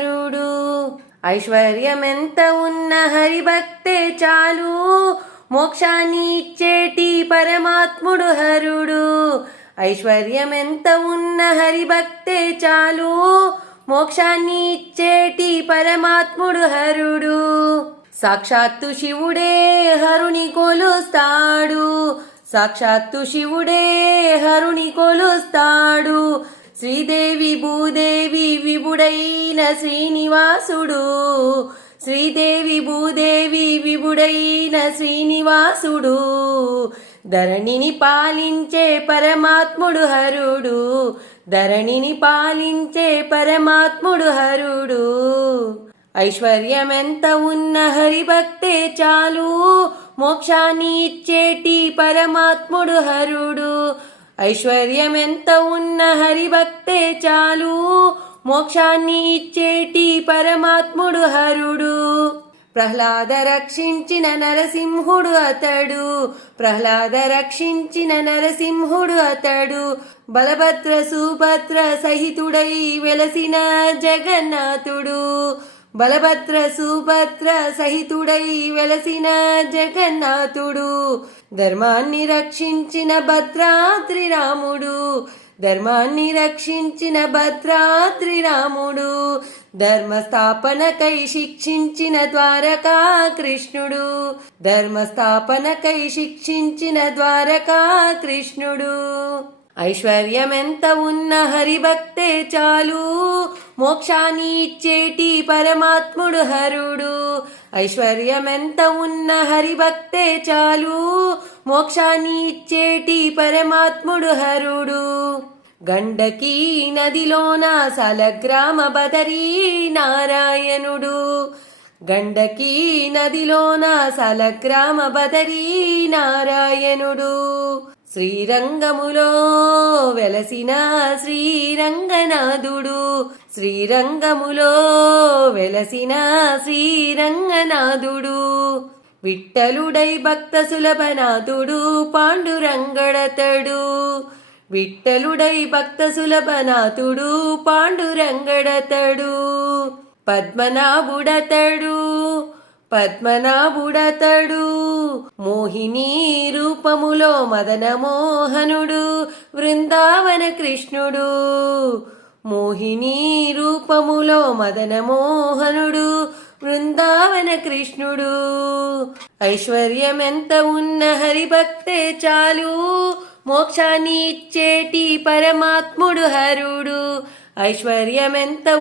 హరుడు. ఐశ్వర్యమెంత ఉన్న హరిభక్తే చాలు, మోక్షాన్ని ఇచ్చేటి పరమాత్ముడు హరుడు. ఐశ్వర్యమెంత ఉన్న హరిభక్తే చాలు, మోక్షాన్ని ఇచ్చేటి పరమాత్ముడు హరుడు. సాక్షాత్తు శివుడే హరుని కొలుస్తాడు, సాక్షాత్తు శివుడే హరుని కొలుస్తాడు. శ్రీదేవి భూదేవి విభుడైన శ్రీనివాసుడు, శ్రీదేవి భూదేవి విభుడైన శ్రీనివాసుడు. ధరణిని పాలించే పరమాత్ముడు హరుడు, ధరణిని పాలించే పరమాత్ముడు హరుడు. ఐశ్వర్యమెంత ఉన్న హరిభక్తే చాలు, మోక్షాన్ని ఇచ్చేటి పరమాత్ముడు హరుడు. ఐశ్వర్యమెంత ఉన్న హరిభక్తే చాలు, మోక్షాన్ని ఇచ్చేటి పరమాత్ముడు హరుడు. ప్రహ్లాద రక్షించిన నరసింహుడు అతడు, ప్రహ్లాద రక్షించిన నరసింహుడు అతడు. బలభద్ర సుభద్ర సహితుడై వెలసిన జగన్నాథుడు, బలభద్ర సుభద్ర సహితుడై వెలసిన జగన్నాథుడు. ధర్మాన్ని రక్షించిన భద్రాద్రి రాముడు, ధర్మాన్ని రక్షించిన భద్రాద్రి రాముడు. ధర్మస్థాపనకై శిక్షించిన ద్వారకా కృష్ణుడు, ధర్మస్థాపనకై శిక్షించిన ద్వారకా కృష్ణుడు. ఐశ్వర్యమెంత ఉన్న హరిభక్తే చాలు, మోక్షాన్ని ఇచ్చేటి పరమాత్ముడు హరుడు. ఐశ్వర్యమెంత ఉన్న హరిభక్తే చాలు, మోక్షాన్ని ఇచ్చేటి పరమాత్ముడు హరుడు. గండకీ నదిలోన సాలగ్రామ బదరీ నారాయణుడు, గండకీ నదిలోన సాలగ్రామ బదరీ నారాయణుడు. శ్రీరంగములో వెలసిన శ్రీరంగనాథుడు, శ్రీరంగములో వెలసిన శ్రీరంగనాథుడు. విట్టలుడై భక్త సులభనాథుడు పాండురంగడతడు, విట్టలుడై భక్త సులభనాథుడు పాండురంగడతడు. పద్మనాభుడతడు, పద్మనాభుడతడు. మోహిని రూపములో మదన మోహనుడు వృందావన కృష్ణుడు, మోహిని రూపములో మదన మోహనుడు వృందావన కృష్ణుడు. ఐశ్వర్యమెంత ఉన్న హరిభక్తే చాలు, మోక్షాన్ని ఇచ్చేటి పరమాత్ముడు హరుడు. ఐశ్వర్యమెంత